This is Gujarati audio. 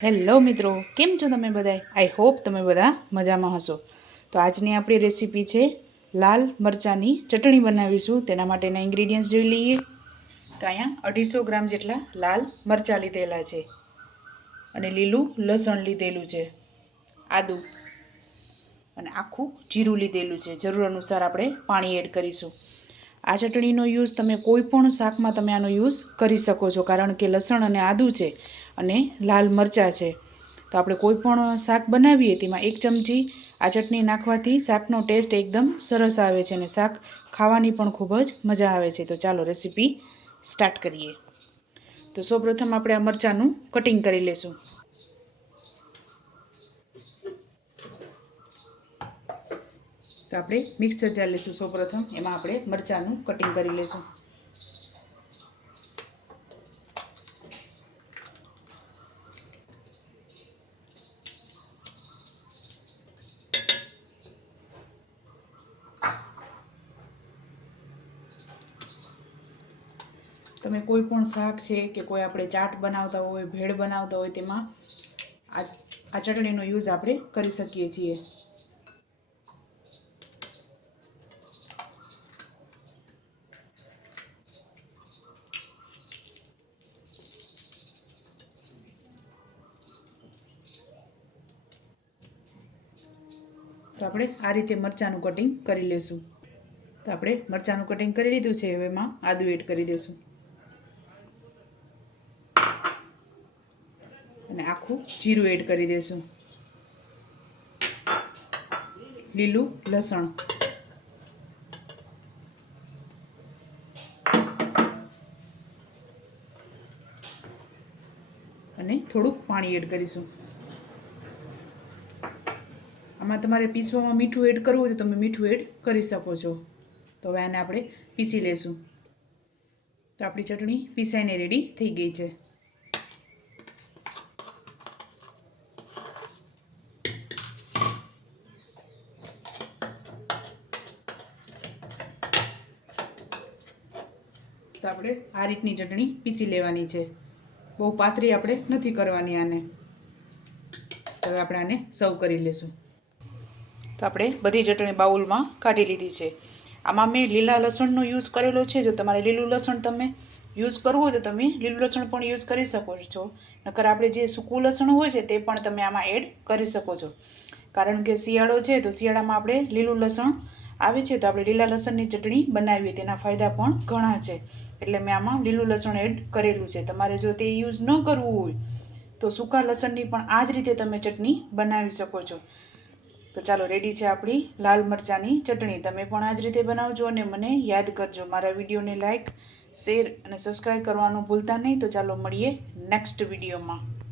હેલો મિત્રો, કેમ છો તમે બધા આઈ હોપ તમે બધા મજામાં હશો. તો આજની આપણી રેસીપી છે લાલ મરચાંની ચટણી બનાવીશું. તેના માટેના ઇન્ગ્રીડિયન્ટ્સ જોઈ લઈએ. તો અહીંયા અઢીસો ગ્રામ જેટલા લાલ મરચાં લીધેલા છે અને લીલું લસણ લીધેલું છે, આદું અને આખું જીરું લીધેલું છે. જરૂર અનુસાર આપણે પાણી એડ કરીશું. આ ચટણીનો યુઝ તમે કોઈ પણ શાકમાં તમે આનો યુઝ કરી શકો છો, કારણ કે લસણ અને આદું છે અને લાલ મરચાં છે. તો આપણે કોઈ પણ શાક બનાવીએ તેમાં એક ચમચી આ ચટણી નાખવાથી શાકનો ટેસ્ટ એકદમ સરસ આવે છે અને શાક ખાવાની પણ ખૂબ જ મજા આવે છે. તો ચાલો રેસીપી સ્ટાર્ટ કરીએ. તો સૌપ્રથમ આપણે આ મરચાંનું કટિંગ કરી લેશું. તો આપણે મિક્સર જાર લઈશું સૌપ્રથમ. એમાં આપણે મરચાંનું કટિંગ કરી લઈશું. તમે કોઈ પણ શાક છે કે કોઈ આપણે ચાટ બનાવતા હોય, ભેળ બનાવતા હોય, તેમાં આ આ ચટણીનો યુઝ આપણે કરી શકીએ છીએ. તો આપણે આ રીતે મરચાંનું કટિંગ કરી લેશું. તો આપણે મરચાંનું કટિંગ કરી લીધું છે, હવે એમાં આદું એડ કરી દઈશું અને આખું જીરું એડ કરી દઈશું લીલું લસણ. અને થોડુંક પાણી એડ કરીશું. આમાં તમારે પીસવામાં મીઠું એડ કરવું હોય તો તમે મીઠું એડ કરી શકો છો. તો હવે આને આપણે પીસી લેશું. તો આપણી ચટણી પીસાઈને રેડી થઈ ગઈ છે. તો આપણે આ રીતની ચટણી પીસી લેવાની છે. બહુ પાતળી આપણે નથી કરવાની આને. હવે આપણે આને સર્વ કરી લેશું. તો આપણે બધી ચટણી બાઉલમાં કાઢી લીધી છે. આમાં મેં લીલા લસણનો યુઝ કરેલો છે. જો તમારે લીલું લસણ તમે યુઝ કરવું હોય તો તમે લીલું લસણ પણ યુઝ કરી શકો છો. નકર આપણે જે સૂકું લસણ હોય છે તે પણ તમે આમાં એડ કરી શકો છો. કારણ કે શિયાળો છે તો શિયાળામાં આપણે લીલું લસણ આવે છે તો આપણે લીલા લસણની ચટણી બનાવીએ તેના ફાયદા પણ ઘણા છે. એટલે મેં આમાં લીલું લસણ એડ કરેલું છે. તમારે જો તે યુઝ ન કરવું હોય તો સૂકા લસણની પણ આ જ રીતે તમે ચટણી બનાવી શકો છો. તો ચાલો રેડી છે આપણી લાલ મરચાંની ચટણી. તમે પણ આ જ રીતે બનાવજો અને મને યાદ કરજો. મારા વિડીયોને લાઇક શેર અને સબસ્ક્રાઈબ કરવાનું ભૂલતા નહીં. તો ચાલો, મળીએ નેક્સ્ટ વિડીયોમાં.